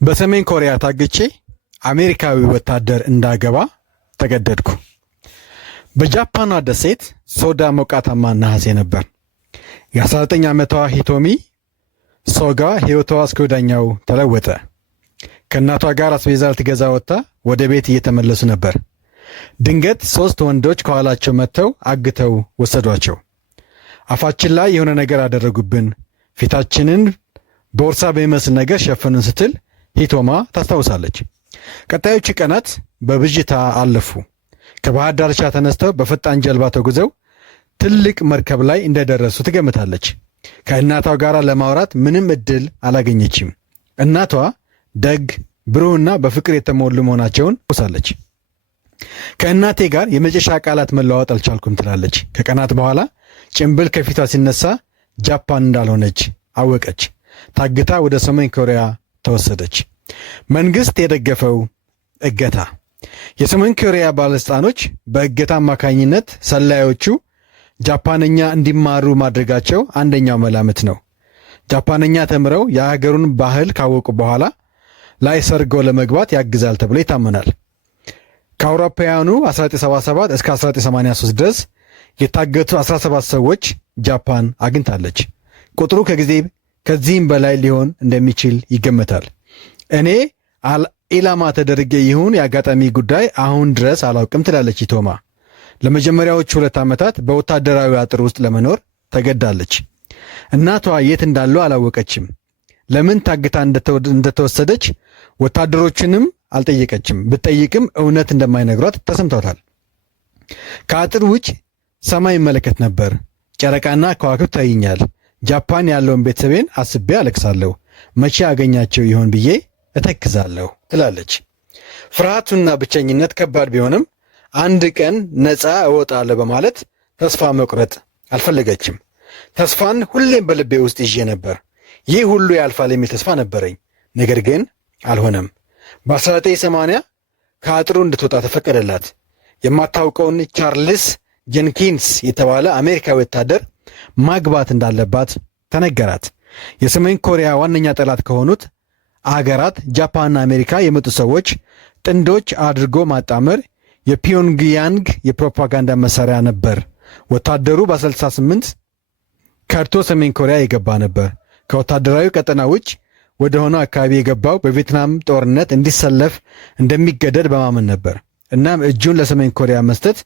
በሰሜን ኮሪያ ታግቼ አሜሪካዊ ወታደር እንዳገባ ተገደድኩ። በጃፓኗ ደሴት ሶዳ ሞቃታማ ነሐሴ ነበር። የ19 ዓመቷ ሂቶሚ ሶጋ ሕይወቷ እስከ ወዲያኛው ተለወጠ። ከእናቷ ጋር አስቤዛ ልትገዛ ወጥታ ወደ ቤት እየተመለሱ ነበር። ድንገት 3 ወንዶች ከኋላቸው መጥተው አግተው ወሰዷቸው። አፋችን ላይ የሆነ ነገር አደረጉብን፣ ፊታችንን ቦርሳ በሚመስል ነገር ሸፈኑን ስትል ሂቶማ ታስታውሳለች። ቀጣዮቹ ቀናት በብዥታ አለፉ። ከባህር ዳርቻ ተነስተው በፈጣን ጀልባ ተጉዘው ትልቅ መርከብ ላይ እንደደረሱ ትገምታለች። ከእናቷ ጋር ለማውራት ምንም እድል አላገኘችም። እናቷ ደግ፣ ብሩህና በፍቅር የተሞሉ መሆናቸውን ታውሳለች። ከእናቴ ጋር የመጨረሻ ቃላት መለዋወጥ አልቻልኩም ትላለች። ከቀናት በኋላ ጭንብል ከፊቷ ሲነሳ ጃፓን እንዳልሆነች አወቀች። ታግታ ወደ ሰሜን ኮሪያ ተወሰደች። መንግስት የደገፈው እገታ። የሰሜን ኮሪያ ባለስልጣኖች በእገታ አማካኝነት ሰላዮቹ ጃፓንኛ እንዲማሩ ማድረጋቸው አንደኛው መላምት ነው። ጃፓንኛ ተምረው የሀገሩን ባህል ካወቁ በኋላ ላይ ሰርገው ለመግባት ያግዛል ተብሎ ይታመናል። ከአውሮፓውያኑ 1977 እስከ 1983 ድረስ የታገቱ 17 ሰዎች ጃፓን አግኝታለች። ቁጥሩ ከዚህም በላይ ሊሆን እንደሚችል ይገመታል። እኔ ኢላማ ተደርጌ ይሁን የአጋጣሚ ጉዳይ አሁን ድረስ አላውቅም ትላለች ሂቶማ። ለመጀመሪያዎቹ 2 ዓመታት በወታደራዊ አጥር ውስጥ ለመኖር ተገዳለች። እናቷ የት እንዳሉ አላወቀችም። ለምን ታግታ እንደተወሰደች ወታደሮችንም አልጠየቀችም። ብትጠይቅም እውነት እንደማይነግሯት ተሰምቷታል። ከአጥር ውጭ ሰማይ ይመለከት ነበር። ጨረቃና ከዋክብት ታይኛል። ጃፓን ያለውን ቤተሰቤን አስቤ አለቅሳለሁ። መቼ አገኛቸው ይሆን ብዬ እተክዛለሁ ትላለች። ፍርሃቱና ብቸኝነት ከባድ ቢሆንም አንድ ቀን ነፃ እወጣለሁ በማለት ተስፋ መቁረጥ አልፈለገችም። ተስፋን ሁሌም በልቤ ውስጥ ይዤ ነበር። ይህ ሁሉ ያልፋል የሚል ተስፋ ነበረኝ። ነገር ግን አልሆነም። በ1980 ከአጥሩ እንድትወጣ ተፈቀደላት። የማታውቀውን ቻርልስ ጀንኪንስ የተባለ አሜሪካዊ ወታደር ማግባት እንዳለባት ተነገራት። የሰሜን ኮሪያ ዋነኛ ጠላት ከሆኑት አገራት ጃፓንና አሜሪካ የመጡ ሰዎች ጥንዶች አድርጎ ማጣመር የፒዮንግያንግ የፕሮፓጋንዳ መሳሪያ ነበር። ወታደሩ በ68 ከርቶ ሰሜን ኮሪያ የገባ ነበር። ከወታደራዊ ቀጠና ውጭ ወደ ሆነው አካባቢ የገባው በቪየትናም ጦርነት እንዲሰለፍ እንደሚገደድ በማመን ነበር። እናም እጁን ለሰሜን ኮሪያ መስጠት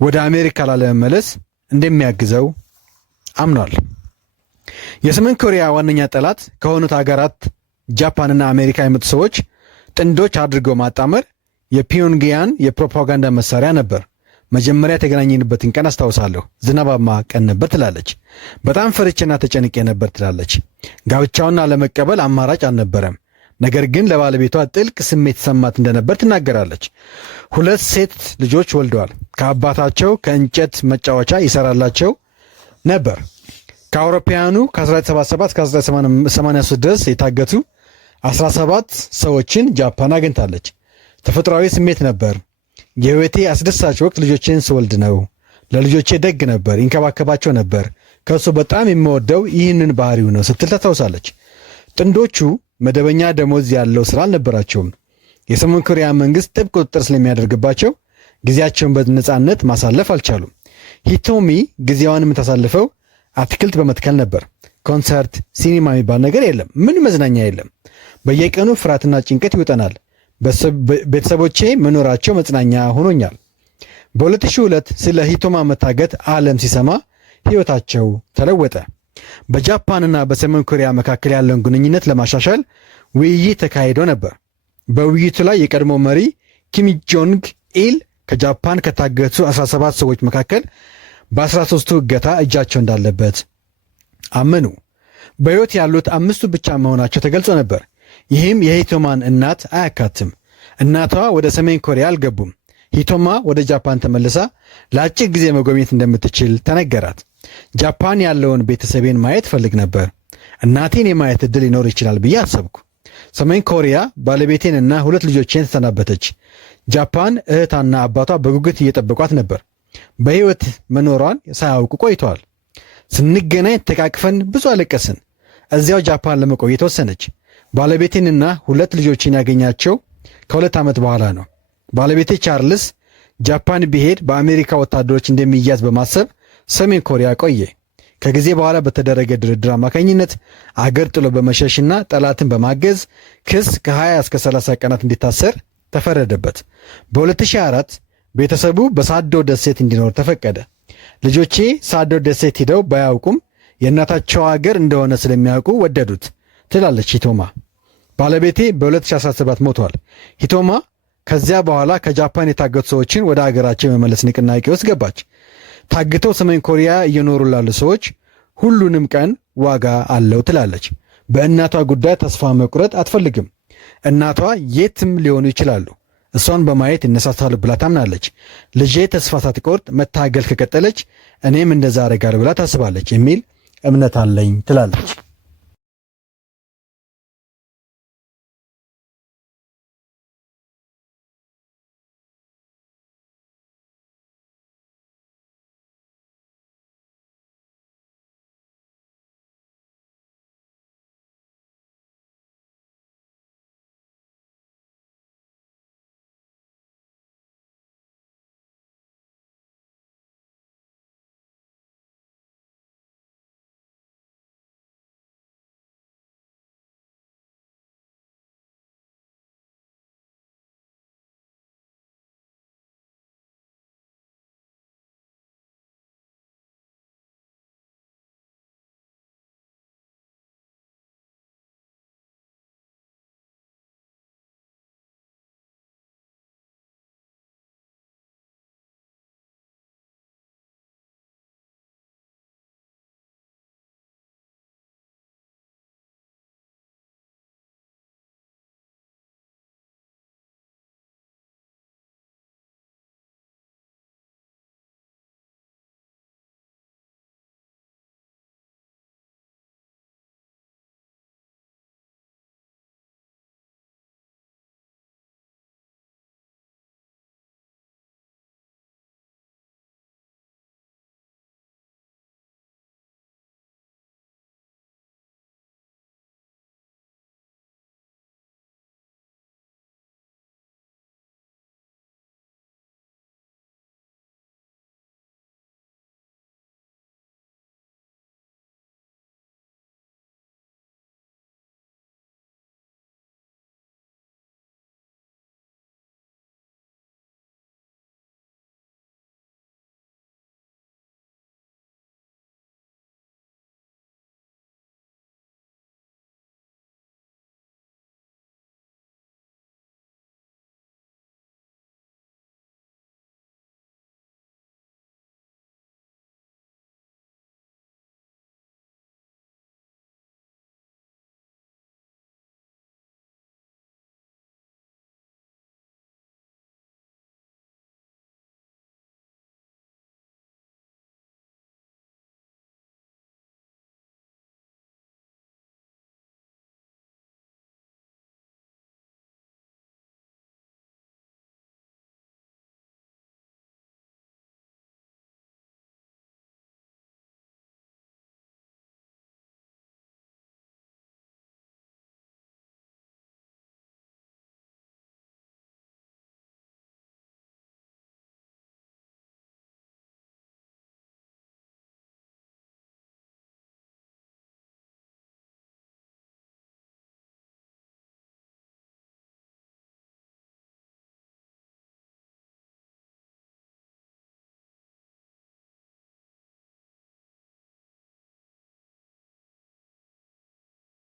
ወደ አሜሪካ ላለመመለስ እንደሚያግዘው አምኗል። የሰሜን ኮሪያ ዋነኛ ጠላት ከሆኑት አገራት ጃፓንና አሜሪካ የመጡ ሰዎች ጥንዶች አድርገው ማጣመር የፒዮንግያን የፕሮፓጋንዳ መሳሪያ ነበር። መጀመሪያ የተገናኘንበትን ቀን አስታውሳለሁ። ዝናባማ ቀን ነበር ትላለች። በጣም ፈርቼና ተጨንቄ ነበር ትላለች። ጋብቻውን ለመቀበል አማራጭ አልነበረም። ነገር ግን ለባለቤቷ ጥልቅ ስሜት ሰማት እንደነበር ትናገራለች። 2 ሴት ልጆች ወልደዋል። ከአባታቸው ከእንጨት መጫወቻ ይሰራላቸው ነበር። ከአውሮፓውያኑ ከ1977 እስከ 1983 ድረስ የታገቱ 17 ሰዎችን ጃፓን አግኝታለች። ተፈጥሯዊ ስሜት ነበር። የህይወቴ አስደሳች ወቅት ልጆቼን ስወልድ ነው። ለልጆቼ ደግ ነበር፣ ይንከባከባቸው ነበር። ከእሱ በጣም የምወደው ይህንን ባህሪው ነው ስትል ታስታውሳለች። ጥንዶቹ መደበኛ ደሞዝ ያለው ስራ አልነበራቸውም። የሰሜን ኮሪያ መንግስት ጥብቅ ቁጥጥር ስለሚያደርግባቸው ጊዜያቸውን በነፃነት ማሳለፍ አልቻሉም። ሂቶሚ ጊዜዋን የምታሳልፈው አትክልት በመትከል ነበር። ኮንሰርት፣ ሲኒማ የሚባል ነገር የለም። ምን መዝናኛ የለም። በየቀኑ ፍርሃትና ጭንቀት ይውጠናል። ቤተሰቦቼ መኖራቸው መጽናኛ ሆኖኛል። በ2002 ስለ ሂቶማ መታገት ዓለም ሲሰማ ሕይወታቸው ተለወጠ። በጃፓንና በሰሜን ኮሪያ መካከል ያለውን ግንኙነት ለማሻሻል ውይይት ተካሂዶ ነበር። በውይይቱ ላይ የቀድሞ መሪ ኪም ጆንግ ኢል ከጃፓን ከታገቱ 17 ሰዎች መካከል በ13ቱ እገታ እጃቸው እንዳለበት አመኑ። በሕይወት ያሉት 5ቱ ብቻ መሆናቸው ተገልጾ ነበር። ይህም የሂቶማን እናት አያካትም። እናቷ ወደ ሰሜን ኮሪያ አልገቡም። ሂቶማ ወደ ጃፓን ተመልሳ ለአጭር ጊዜ መጎብኘት እንደምትችል ተነገራት። ጃፓን ያለውን ቤተሰቤን ማየት ፈልግ ነበር። እናቴን የማየት ዕድል ሊኖር ይችላል ብዬ አሰብኩ። ሰሜን ኮሪያ ባለቤቴንና 2 ልጆቼን ተሰናበተች። ጃፓን እህታና አባቷ በጉጉት እየጠበቋት ነበር። በሕይወት መኖሯን ሳያውቁ ቆይተዋል። ስንገናኝ ተቃቅፈን ብዙ አለቀስን። እዚያው ጃፓን ለመቆየት ወሰነች። ባለቤቴንና 2 ልጆችን ያገኛቸው ከ2 ዓመት በኋላ ነው። ባለቤቴ ቻርልስ ጃፓን ቢሄድ በአሜሪካ ወታደሮች እንደሚያዝ በማሰብ ሰሜን ኮሪያ ቆየ። ከጊዜ በኋላ በተደረገ ድርድር አማካኝነት አገር ጥሎ በመሸሽና ጠላትን በማገዝ ክስ ከ20 እስከ 30 ቀናት እንዲታሰር ተፈረደበት። በ2004 ቤተሰቡ በሳዶ ደሴት እንዲኖር ተፈቀደ። ልጆቼ ሳዶ ደሴት ሂደው ባያውቁም የእናታቸው አገር እንደሆነ ስለሚያውቁ ወደዱት ትላለች ሂቶማ። ባለቤቴ በ2017 ሞቷል። ሂቶማ ከዚያ በኋላ ከጃፓን የታገቱ ሰዎችን ወደ አገራቸው የመመለስ ንቅናቄ ውስጥ ገባች። ታግተው ሰሜን ኮሪያ እየኖሩ ላሉ ሰዎች ሁሉንም ቀን ዋጋ አለው ትላለች። በእናቷ ጉዳይ ተስፋ መቁረጥ አትፈልግም። እናቷ የትም ሊሆኑ ይችላሉ፣ እሷን በማየት ይነሳሳሉ ብላ ታምናለች። ልጄ ተስፋ ሳትቆርጥ መታገል ከቀጠለች እኔም እንደዛ አደርጋለሁ ብላ ታስባለች የሚል እምነት አለኝ ትላለች።